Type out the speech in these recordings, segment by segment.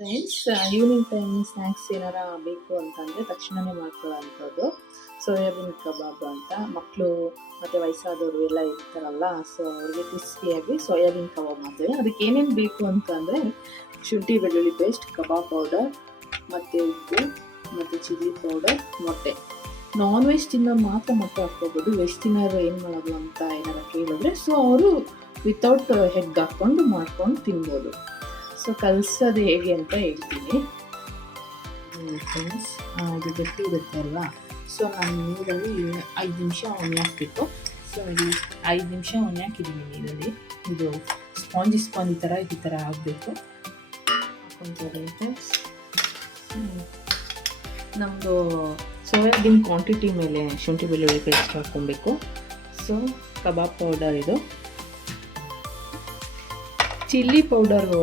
Friends, evening time snacks ಏನಾರ ಬೇಕು ಅಂತಂದರೆ ತಕ್ಷಣವೇ ಮಾಡ್ಕೊಳ್ಳೋವಂಥದ್ದು ಸೋಯಾಬೀನ್ ಕಬಾಬ್ ಅಂತ. ಮಕ್ಕಳು ಮತ್ತು ವಯಸ್ಸಾದವರು ಎಲ್ಲ ಇರ್ತಾರಲ್ಲ, ಸೊ ಅವ್ರಿಗೆ ಕ್ರಿಸ್ಪಿಯಾಗಿ ಸೋಯಾಬೀನ್ ಕಬಾಬ್ ಮಾಡ್ತೀವಿ. ಅದಕ್ಕೆ ಏನೇನು ಬೇಕು ಅಂತಂದರೆ ಶುಂಠಿ ಬೆಳ್ಳುಳ್ಳಿ ಪೇಸ್ಟ್, ಕಬಾಬ್ ಪೌಡರ್ ಮತ್ತು ಉಪ್ಪು ಮತ್ತು ಚಿಲ್ಲಿ ಪೌಡರ್, ಮೊಟ್ಟೆ. ನಾನ್ ವೆಜ್ ತಿನ್ನೋರು ಮಾತ್ರ ಮೊಟ್ಟೆ ಹಾಕ್ಕೋಬೋದು. ವೆಜ್ ತಿನ್ನೋರು ಏನು ಮಾಡೋದು ಅಂತ ಏನಾರು ಕೇಳಿದ್ರೆ ಸೊ ಅವರು ವಿತೌಟ್ ಹೆಗ್ ಹಾಕ್ಕೊಂಡು ಮಾಡ್ಕೊಂಡು ತಿನ್ಬೋದು. ಸೊ ಕಲಿಸೋದು ಹೇಗೆ ಅಂತ ಹೇಳ್ತೀನಿ ಫ್ರೆಂಡ್ಸ್. ಇದು ಗಟ್ಟಿ ಇರುತ್ತೆ ಅಲ್ವಾ, ಸೊ ನಾನು ನೀರಲ್ಲಿ 5 ನಿಮಿಷ ಒಣೆ ಹಾಕ್ಬಿಟ್ಟು, ಸೊ ಇಲ್ಲಿ 5 ನಿಮಿಷ ಒಣೆ ಹಾಕಿದ್ದೀನಿ ನೀರಲ್ಲಿ. ಇದು ಸ್ಪಾಂಜಿ ಥರ ಈ ಥರ ಆಗಬೇಕು. ಹಾಕ್ಕೊಳ್ತಾರೆ ಫ್ರೆಂಡ್ಸ್. ನಮ್ಮದು ಸೋಯಾಬೀನ್ ಕ್ವಾಂಟಿಟಿ ಮೇಲೆ ಶುಂಠಿ ಬೆಳ್ಳುಳ್ಳಿ ಪೇಸ್ಟ್ ಹಾಕ್ಕೊಬೇಕು. ಸೊ ಕಬಾಬ್ ಪೌಡರ್, ಇದು ಚಿಲ್ಲಿ ಪೌಡರು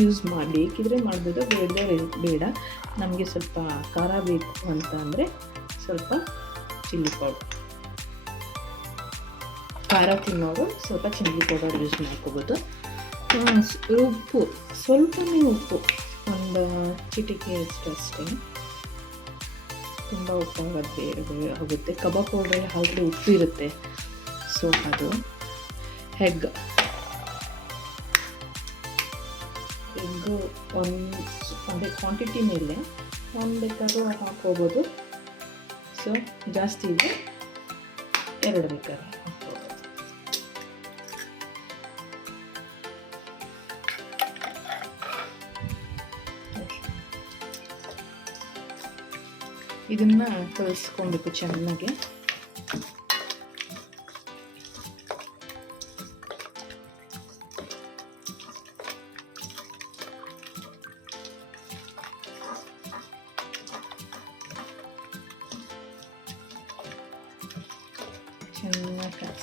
ಯೂಸ್ ಮಾಡಿ ಬೇಕಿದ್ರೆ ಮಾಡ್ಬೋದು, ಬೇಡ ನಮಗೆ ಸ್ವಲ್ಪ ಖಾರ ಬೇಕು ಅಂತ ಅಂದರೆ ಸ್ವಲ್ಪ ಚಿಲ್ಲಿ ಪೌಡರ್. ಖಾರ ತಿನ್ನೋರು ಸ್ವಲ್ಪ ಚಿಲ್ಲಿ ಪೌಡರ್ ಯೂಸ್ ಮಾಡ್ಕೋಬೋದು. ಉಪ್ಪು ಸ್ವಲ್ಪನೇ, ಉಪ್ಪು ಒಂದು ಚಿಟಿಕೆ ಅಷ್ಟೇ. ತುಂಬ ಉಪ್ಪು ಆಗುತ್ತೆ. ಕಬಾಬ್ ಪೌಡ್ರಲ್ಲಿ ಆಲ್ರೆಡಿ ಉಪ್ಪು ಇರುತ್ತೆ, ಸೊ ಅದು. ಎಗ್ಗು ಒಂದು ಕ್ವಾಂಟಿಟಿ ಮೇಲೆ ಒಂದು ಬೇಕಾದ್ರೂ ಹಾಕ್ಕೋಬೋದು. ಸೊ ಜಾಸ್ತಿ ಇದೆ, 2 ಬೇಕಾದ್ರೆ ಹಾಕ್ಕೋಬೋದು. ಇದನ್ನು ಕಲಿಸ್ಕೊಬೇಕು ಚೆನ್ನಾಗಿ.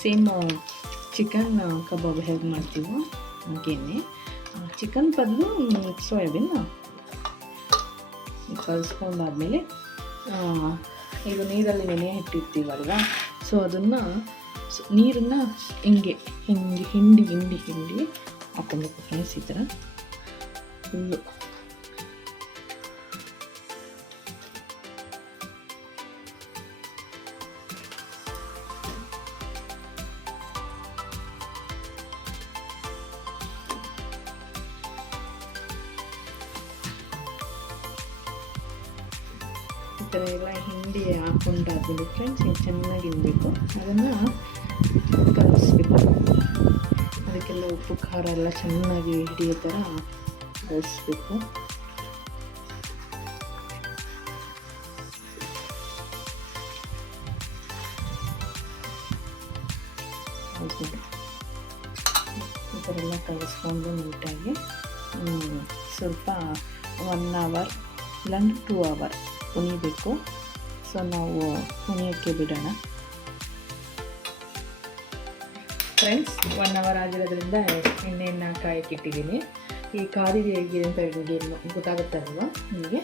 ಸೇಮ್ ಚಿಕನ್ ಕಬಾಬ್ ಹೇಗೆ ಮಾಡ್ತೀವೋ ಹಾಗೇನೆ, ಚಿಕನ್ ಬದಲು ಸೋಯಾಬೀನ್ ಕಲಿಸ್ಕೊಂಡಾದ್ಮೇಲೆ ಈಗ ನೀರಲ್ಲಿ ನೆನೆ ಇಟ್ಟಿರ್ತೀವಲ್ವ, ಸೊ ಅದನ್ನು ನೀರನ್ನು ಹಿಂಗೆ ಹಿಂಡಿ ಹಾಕ್ಕೊಬೇಕು ಫ್ರೆಂಡ್ಸ್. ಈ ಥರ ಫುಲ್ಲು ಈ ಥರ ಎಲ್ಲ ಹಿಂಡಿ ಹಾಕ್ಕೊಂಡಾದ್ಮೇಲೆ ಫ್ರೆಂಡ್ಸ್ ಚೆನ್ನಾಗಿ ಹಿಂಡಬೇಕು. ಅದನ್ನು ಕಲಿಸ್ಬೇಕು. ಅದಕ್ಕೆಲ್ಲ ಉಪ್ಪು ಖಾರ ಎಲ್ಲ ಚೆನ್ನಾಗಿ ಹಿಡಿಯೋ ಥರ ಕಲಿಸ್ಬೇಕು. ಈ ಥರ ಎಲ್ಲ ಕಲಿಸ್ಕೊಂಡು ನೀಟಾಗಿ ಸ್ವಲ್ಪ 1 ಅವರ್ ಇಲ್ಲಾಂದ್ರೆ 2 ಅವರ್ ಕುಣಿಬೇಕು. ಸೊ ನಾವು ಕುಣಿಯೋಕ್ಕೆ ಬಿಡೋಣ ಫ್ರೆಂಡ್ಸ್. 1 ಅವರ್ ಆಗಿರೋದ್ರಿಂದ ಎಣ್ಣೆಯನ್ನು ಕಾಯಕ್ಕಿಟ್ಟಿದ್ದೀನಿ. ಈ ಕಾದಿದೆ ಹೇಗೆ ಅಂತ ನಿಮಗೆ ಗೊತ್ತಾಗುತ್ತಲ್ವ ನಿಮಗೆ.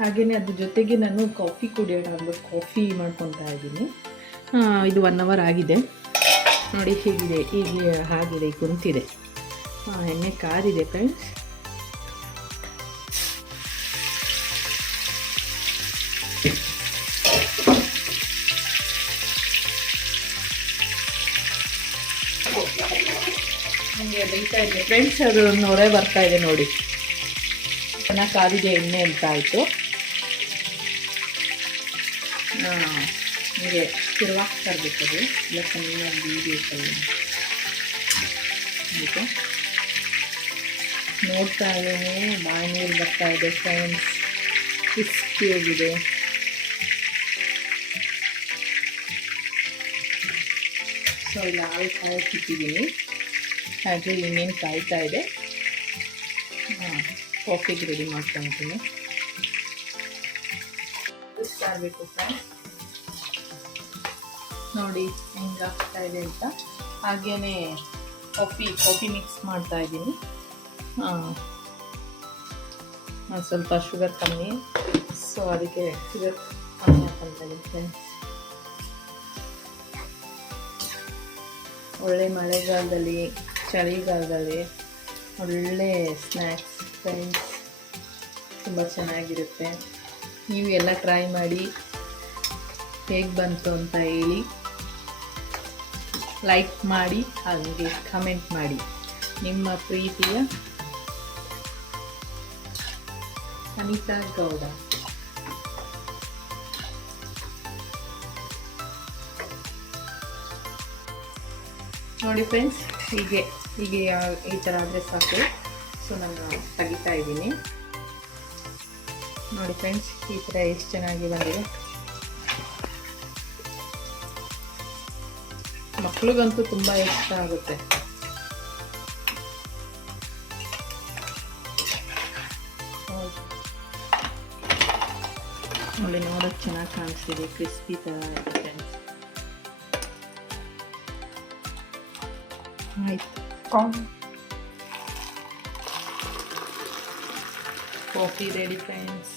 ಹಾಗೆಯೇ ಅದ್ರ ಜೊತೆಗೆ ನಾನು ಕಾಫಿ ಕುಡಿಯೋಣ ಅಂದ್ಬಿಟ್ಟು ಕಾಫಿ ಮಾಡ್ಕೊತಾ ಇದ್ದೀನಿ. ಇದು 1 ಅವರ್ ಆಗಿದೆ ನೋಡಿ, ಹೀಗಿದೆ, ಹೀಗೆ ಆಗಿದೆ, ಕುಂತಿದೆ. ಎಣ್ಣೆ ಕಾದಿದೆ ಫ್ರೆಂಡ್ಸ್. ನನಗೆ ಬೇಯ್ತಾ ಇದೆ ಫ್ರೆಂಡ್ಸ್, ಅದು ನೊರೆ ಬರ್ತಾ ಇದೆ ನೋಡಿ. ಚೆನ್ನಾಗಿ ಕಾದಿದೆ ಎಣ್ಣೆ ಅಂತ ಆಯಿತು. ಹೀಗೆ ತಿರುವಾಗ್ತಾ ಇರಬೇಕದು, ಎಲ್ಲ ಚೆನ್ನಾಗಿ ಬೀಳ್ಬೇಕಲ್ಲ. ಆಯಿತು, ನೋಡ್ತಾ ಇದ್ದೇನೆ, ಬಾಯಿ ನೀರು ಬರ್ತಾ ಇದೆ ಫ್ರೆಂಡ್ಸ್. ಕ್ರಿಸ್ಪಿಯಾಗಿದೆ. ಸೊ ಇಲ್ಲ ಹಾಲು ಕಾಯಕ್ಕಿಟ್ಟಿದ್ದೀನಿ, ಹಾಗೆ ಇನ್ನೇನು ಕಾಯ್ತಾ ಇದೆ. ಕಾಫಿಗೆ ರೆಡಿ ಮಾಡ್ಕೊತೀನಿ. ಇರಬೇಕು ಫ್ರೆಂಡ್ಸ್, ನೋಡಿ ಹೆಂಗಾಗ್ತಾ ಇದೆ ಅಂತ. ಹಾಗೆಯೇ ಕಾಫಿ ಮಿಕ್ಸ್ ಮಾಡ್ತಾ ಇದ್ದೀನಿ. ಸ್ವಲ್ಪ ಶುಗರ್ ಕಮ್ಮಿ, ಸೊ ಅದಕ್ಕೆ ಶುಗರ್ ಕಮ್ಮಿ ಹಾಕ್ಕೊಳ್ತಾ ಇದ್ದೀನಿ ಫ್ರೆಂಡ್ಸ್. ಒಳ್ಳೆ ಮಳೆಗಾಲದಲ್ಲಿ, ಚಳಿಗಾಲದಲ್ಲಿ ಒಳ್ಳೆ ಸ್ನ್ಯಾಕ್ಸ್ ಫ್ರೆಂಡ್ಸ್. ತುಂಬ ಚೆನ್ನಾಗಿರುತ್ತೆ. ನೀವು ಎಲ್ಲ ಟ್ರೈ ಮಾಡಿ ಹೇಗೆ ಬಂತು ಅಂತ ಹೇಳಿ, ಲೈಕ್ ಮಾಡಿ ಹಾಗೆ ಕಮೆಂಟ್ ಮಾಡಿ. ನಿಮ್ಮ ಪ್ರೀತಿಯ ಅನಿತಾ ಗೌಡ. ನೋಡಿ ಫ್ರೆಂಡ್ಸ್, ಹೀಗೆ ಈ ಥರ ಆದರೆ ಸಾಕು. ಸೊ ನಾನು ತೆಗಿತಾ ಇದ್ದೀನಿ. ನೋಡಿ ಫ್ರೆಂಡ್ಸ್, ಈ ಥರ ಎಷ್ಟು ಚೆನ್ನಾಗಿ ಬಂದಿದೆ. ಮಕ್ಳಿಗಂತೂ ತುಂಬ ಇಷ್ಟ ಆಗುತ್ತೆ. ನೋಡಿ, ನೋಡೋಕ್ಕೆ ಚೆನ್ನಾಗಿ ಕಾಣಿಸ್ತಿದೆ, ಕ್ರಿಸ್ಪಿ ಥರ ಇದೆ ಫ್ರೆಂಡ್ಸ್. ಆಯ್ತು, ಕಾಫಿ ರೆಡಿ ಫ್ರೆಂಡ್ಸ್.